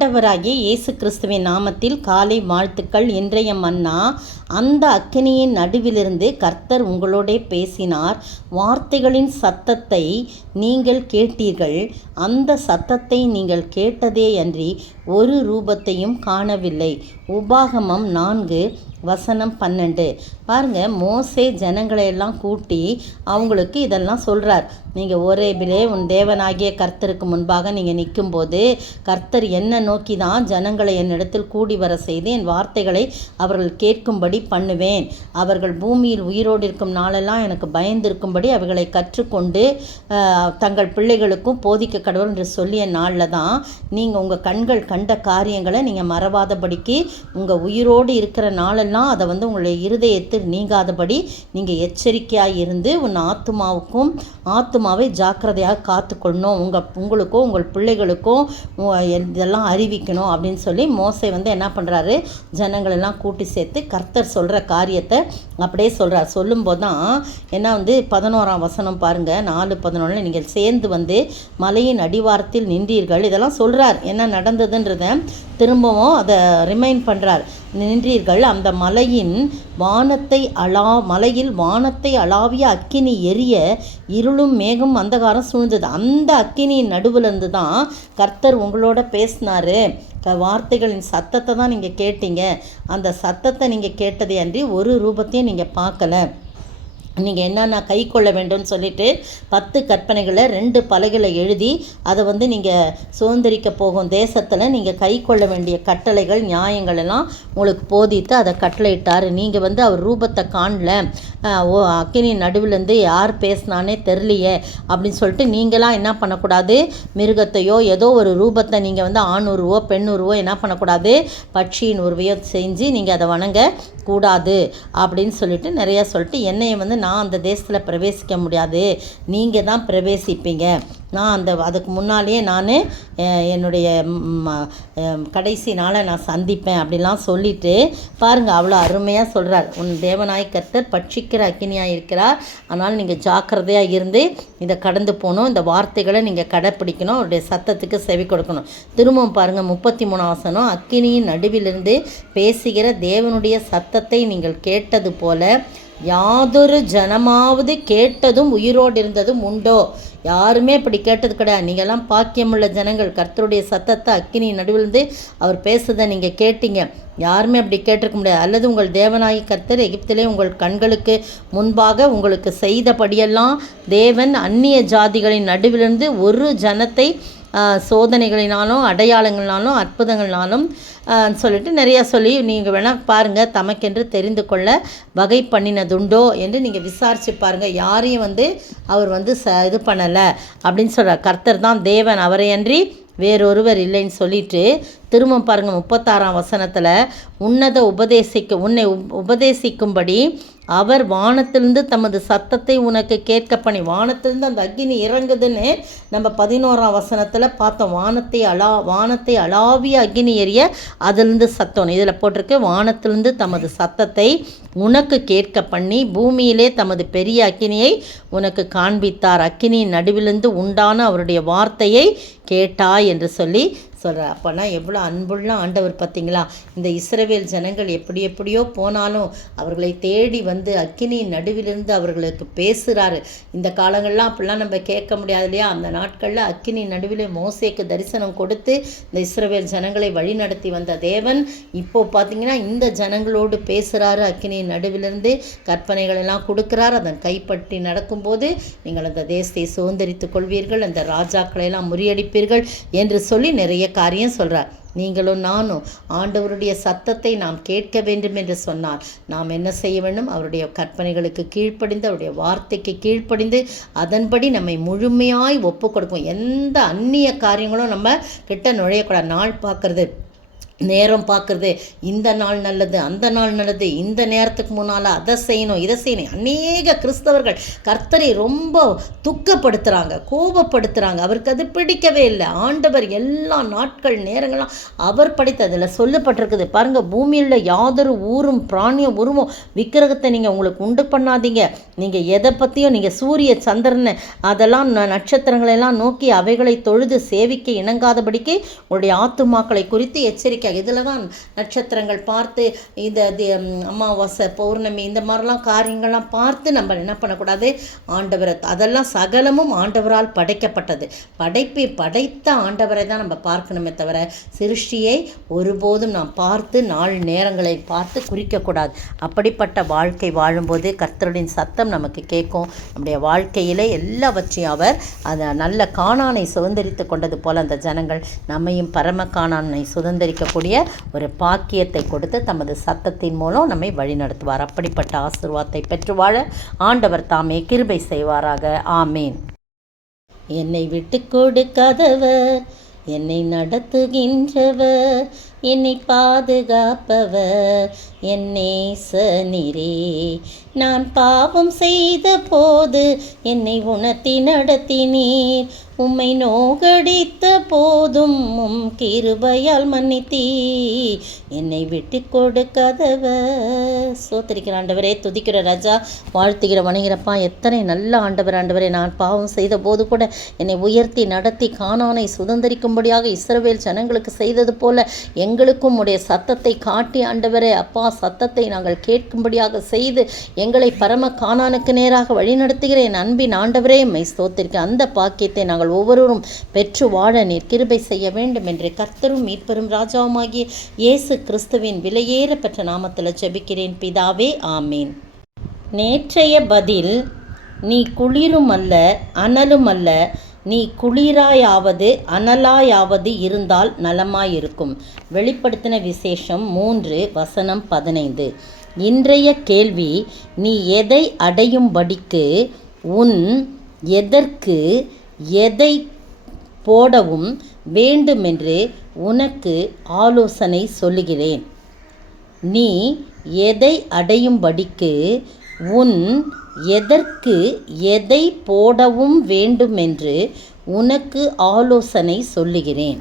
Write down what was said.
ஆண்டவராகிய இயேசு கிறிஸ்துவின் நாமத்தில் காலை வாழ்த்துக்கள். இன்றைய மன்னா, அந்த அக்கினியின் நடுவிலிருந்து கர்த்தர் உங்களோடே பேசினார். வார்த்தைகளின் சத்தத்தை நீங்கள் கேட்டீர்கள். அந்த சத்தத்தை நீங்கள் கேட்டதே அன்றி ஒரு ரூபத்தையும் காணவில்லை. உபாகமம் 4:12. பாருங்க, மோசே ஜனங்களை எல்லாம் கூட்டி அவங்களுக்கு இதெல்லாம் சொல்கிறார். நீங்கள் ஓரேபிலே உன் தேவனாகிய கர்த்தருக்கு முன்பாக நீங்கள் நிற்கும்போது கர்த்தர் என்ன நோக்கி தான் ஜனங்களை என்னிடத்தில் கூடி வர செய்து என் வார்த்தைகளை அவர்கள் கேட்கும்படி பண்ணுவேன். அவர்கள் பூமியில் உயிரோடு இருக்கும் நாளெல்லாம் எனக்கு பயந்திருக்கும்படி அவைகளை கற்றுக்கொண்டு தங்கள் பிள்ளைகளுக்கும் போதிக்க கடவுள் என்று சொல்லிய நாளில் தான் நீங்கள் உங்கள் கண்கள் கண்ட காரியங்களை நீங்கள் மறவாதபடிக்கு உங்கள் உயிரோடு இருக்கிற நாளெல்லாம் அதை உங்களுடைய இருதயத்தில் நீங்காதபடி நீங்கள் எச்சரிக்கையாக இருந்து உன் ஆத்துமாவை ஜாக்கிரதையாக காத்துக்கொள்ளணும். உங்களுக்கும் உங்கள் பிள்ளைகளுக்கும் இதெல்லாம் அறிவிக்கணும் அப்படின்னு சொல்லி மோசே என்ன பண்ணுறாரு, ஜனங்களெல்லாம் கூட்டி சேர்த்து கர்த்தர் சொல்கிற காரியத்தை அப்படியே சொல்கிறார். சொல்லும்போது தான் என்ன 11ஆம் வசனம் பாருங்கள், 4:11 நீங்கள் சேர்ந்து மலையின் அடிவாரத்தில் நின்றீர்கள். இதெல்லாம் சொல்கிறார், என்ன நடந்ததுன்றதை திரும்பவும் அதை ரிமைண்ட் பண்ணுறார். நின்றீர்கள், அந்த மலையில் வானத்தை அளாவிய அக்கினி எரிய இருளும் மேகம் அந்தகாரம் சூழ்ந்தது. அந்த அக்கினியின் நடுவிலிருந்து தான் கர்த்தர் உங்களோட பேசினார். வார்த்தைகளின் சத்தத்தை தான் நீங்கள் கேட்டீங்க. அந்த சத்தத்தை நீங்கள் கேட்டதே அன்றி ஒரு ரூபத்தையும் நீங்கள் பார்க்கல. நீங்கள் என்னென்ன கை கொள்ள வேண்டும்னு சொல்லிட்டு 10 கற்பனைகளை 2 பலகைகளை எழுதி அதை நீங்கள் சுதந்திரிக்க போகும் தேசத்தில் நீங்கள் கை கொள்ள வேண்டிய கட்டளைகள் நியாயங்கள் எல்லாம் உங்களுக்கு போதித்து அதை கட்டளையிட்டார். நீங்கள் அவர் ரூபத்தை காணல, அக்கினி நடுவிலேருந்து யார் பேசினானே தெரியலையே அப்படின்னு சொல்லிட்டு நீங்களாம் என்ன பண்ணக்கூடாது, மிருகத்தையோ ஏதோ ஒரு ரூபத்தை நீங்கள் ஆண் உருவோ பெண் உருவோ என்ன பண்ணக்கூடாது, பட்சியின் உருவையோ செஞ்சு நீங்கள் அதை வணங்க கூடாது அப்படின்னு சொல்லிட்டு நிறையா சொல்லிட்டு என்னையை நான் அந்த தேசத்தில் பிரவேசிக்க முடியாது, நீங்கள் தான் பிரவேசிப்பீங்க. நான் அதுக்கு முன்னாலேயே நான் என்னுடைய கடைசி நாளை நான் சந்திப்பேன் அப்படிலாம் சொல்லிவிட்டு பாருங்கள், அவ்வளோ அருமையாக சொல்கிறார். உன் தேவனாய் கர்த்தர் பட்சிக்கிற அக்கினியாக இருக்கிறார். அதனால் நீங்கள் ஜாக்கிரதையாக இருந்து இதை கடந்து போகணும். இந்த வார்த்தைகளை நீங்கள் கடைப்பிடிக்கணும். அவருடைய சத்தத்துக்கு செவி கொடுக்கணும். திரும்பவும் பாருங்கள், 33ஆம் வசனம், அக்கினியின் நடுவிலிருந்து பேசுகிற தேவனுடைய சத்தத்தை நீங்கள் கேட்டது போல யாதொரு ஜனமாவது கேட்டதும் உயிரோடு இருந்ததும் உண்டோ? யாருமே அப்படி கேட்டது கிடையாது. நீங்கள்லாம் பாக்கியமுள்ள ஜனங்கள். கர்த்தருடைய சத்தத்தை அக்கினி நடுவிலிருந்து அவர் பேசுதை நீங்கள் கேட்டீங்க. யாருமே அப்படி கேட்டிருக்க முடியாது. அல்லது உங்கள் தேவனாகி கர்த்தர் எகிப்திலே உங்கள் கண்களுக்கு முன்பாக உங்களுக்கு செய்தபடியெல்லாம் தேவன் அந்நிய ஜாதிகளின் நடுவிலிருந்து ஒரு ஜனத்தை சோதனைகளினாலும் அடையாளங்களினாலும் அற்புதங்கள்னாலும் சொல்லிட்டு நிறையா சொல்லி நீங்கள் வேணால் பாருங்கள், தமக்கென்று தெரிந்து கொள்ள வகை பண்ணினதுண்டோ என்று நீங்கள் விசாரித்து பாருங்கள். யாரையும் அவர் இது பண்ணலை அப்படின்னு சொல்கிறார். கர்த்தர் தான் தேவன், அவரையன்றி வேறொருவர் இல்லைன்னு சொல்லிட்டு திரும்ப பாருங்கள், 36ஆம் வசனத்தில் உன்னை உபதேசிக்கும்படி அவர் வானத்திலிருந்து தமது சத்தத்தை உனக்கு கேட்க பண்ணி. வானத்திலிருந்து அந்த அக்கினி இறங்குதுன்னு நம்ம 11ஆம் வசனத்தில் பார்த்தோம். வானத்தை அளாவிய அக்கினி எரிய அதிலிருந்து சத்தம். இதில் போட்டிருக்கு, வானத்திலிருந்து தமது சத்தத்தை உனக்கு கேட்க பண்ணி பூமியிலே தமது பெரிய அக்கினியை உனக்கு காண்பித்தார். அக்கினியின் நடுவிலிருந்து உண்டான அவருடைய வார்த்தையை கேட்டாய் என்று சொல்கிறார். அப்போனா எவ்வளோ அன்புள்ள ஆண்டவர் பார்த்தீங்களா? இந்த இஸ்ரவேல் ஜனங்கள் எப்படியோ போனாலும் அவர்களை தேடி அக்கினியின் நடுவிலிருந்து அவர்களுக்கு பேசுகிறாரு. இந்த காலங்கள்லாம் அப்படிலாம் நம்ம கேட்க முடியாது இல்லையா? அந்த நாட்களில் அக்கினி நடுவில் மோசேக்கு தரிசனம் கொடுத்து இந்த இஸ்ரவேல் ஜனங்களை வழி நடத்தி வந்த தேவன் இப்போது பார்த்தீங்கன்னா இந்த ஜனங்களோடு பேசுகிறாரு. அக்கினியின் நடுவிலிருந்து கற்பனைகள் எல்லாம் கொடுக்குறார். அதன் கைப்பற்றி நடக்கும்போது நீங்கள் அந்த தேசத்தை சுதந்திரித்துக் கொள்வீர்கள், அந்த ராஜாக்களெல்லாம் முறியடிப்பீர்கள் என்று சொல்லி நிறைய காரியம் சொல்கிறார். நீங்களும் நானும் ஆண்டவருடைய சத்தத்தை நாம் கேட்க வேண்டும் என்று சொன்னால் நாம் என்ன செய்ய வேண்டும்? அவருடைய கற்பனைகளுக்கு கீழ்ப்படிந்து அவருடைய வார்த்தைக்கு கீழ்ப்படிந்து அதன்படி நம்மை முழுமையாய் ஒப்பு கொடுக்கும். எந்த அந்நிய காரியங்களும் நம்ம கிட்ட நுழையக்கூடாது. நாள் பார்க்கறது, நேரம் பார்க்குறது, இந்த நாள் நல்லது, அந்த நாள் நல்லது, இந்த நேரத்துக்கு முன்னால் அதை செய்யணும், இதை செய்யணும். அநேக கிறிஸ்தவர்கள் கர்த்தரை ரொம்ப துக்கப்படுத்துகிறாங்க, கோபப்படுத்துகிறாங்க. அவருக்கு அது பிடிக்கவே இல்லை. ஆண்டவர் எல்லா நாட்கள் நேரங்கள்லாம் அவர் படைத்ததில் சொல்லப்பட்டிருக்குது பாருங்கள். பூமியில் யாதொரு ஊரும் பிராணியும் உருவம் விக்கிரகத்தை நீங்கள் உங்களுக்கு உண்டு பண்ணாதீங்க. நீங்கள் எதை பற்றியும் நீங்கள் சூரிய சந்திரன் அதெல்லாம் நட்சத்திரங்களெல்லாம் நோக்கி அவைகளை தொழுது சேவிக்க இணங்காதபடிக்கு உங்களுடைய ஆத்துமாக்களை குறித்து எச்சரிக்கை. இதில் தான் நட்சத்திரங்கள் பார்த்து இந்த அமாவாசை பௌர்ணமி இந்த மாதிரிலாம் காரியங்கள்லாம் பார்த்து நம்ம என்ன பண்ணக்கூடாது, ஆண்டவரை அதெல்லாம் சகலமும் ஆண்டவரால் படைக்கப்பட்டது. படைத்த ஆண்டவரை தான் நம்ம பார்க்கணுமே தவிர சிருஷ்டியை ஒருபோதும் நாம் பார்த்து நாள் நேரங்களை பார்த்து குறிக்கக்கூடாது. அப்படிப்பட்ட வாழ்க்கை வாழும்போது கர்த்தருடைய சத்தம் நமக்கு கேட்கும். நம்முடைய வாழ்க்கையிலே எல்லாவற்றையும் அவர் அதை நல்ல கானானை சுதந்திரித்து கொண்டது போல் அந்த ஜனங்கள் நம்மையும் பரம கானானை சுதந்திரிக்க ஒரு பாக்கியத்தை கொடுத்து தமது சத்தத்தின் மூலம் நம்மை வழிநடத்துவார். அப்படிப்பட்ட ஆசீர்வாதத்தை பெற்று வாழ ஆண்டவர் தாமே கிருபை செய்வாராக. ஆமேன். என்னை விட்டு கொடுக்காதவர், என்னை நடத்துகின்றவர், என்னை பாதுகாப்பவர் என் நேசநீரே. நான் பாவம் செய்த போது என்னை உணர்த்தி நடத்தினீர், உம்மை நோகடித்த போதும் உம் கிருபையால் மன்னித்தீ. என்னை விட்டு கொடுக்காதவர். சோத்திரிக்கிற ஆண்டவரே, துதிக்கிற ராஜா, வாழ்த்துகிற வணிகிறப்பா, எத்தனை நல்ல ஆண்டவர். ஆண்டவரே, நான் பாவம் செய்த போது கூட என்னை உயர்த்தி நடத்தி கானானை சுதந்திரிக்கும்படியாக இஸ்ரவேல் ஜனங்களுக்கு செய்தது போல எங்களுக்கும் உடைய சத்தத்தை காட்டி ஆண்டவரே அப்பா, சத்தத்தை நாங்கள் கேட்கும்படியாக செய்து எங்களை பரம கானானுக்கு நேராக வழிநடத்துகிற என் அன்பின் ஆண்டவரே, மை ஸ்தோத்திரிக்க அந்த பாக்கியத்தை நாங்கள் ஒவ்வொருவரும் பெற்று வாழ நீர் கிருபை செய்ய வேண்டும் என்று கர்த்தரும் மீட்பெரும் ராஜாவுமாகிய இயேசு கிறிஸ்துவின் விலையேற பெற்ற நாமத்தில் ஜெபிக்கிறேன் பிதாவே, ஆமீன். நேற்றைய பதில்: நீ குளிரும் அல்ல அனலும் அல்ல, நீ குளிராயாவது அனலாயாவது இருந்தால் நலமாயிருக்கும். வெளிப்படுத்தின விசேஷம் 3:15. இன்றைய கேள்வி: நீ எதை அடையும்படிக்கு உன் எதற்கு எதை போடவும் வேண்டுமென்று உனக்கு ஆலோசனை சொல்லுகிறேன். நீ எதை அடையும்படிக்கு உன் எதற்கு எதை போடவும் வேண்டுமென்று உனக்கு ஆலோசனை சொல்லுகிறேன்.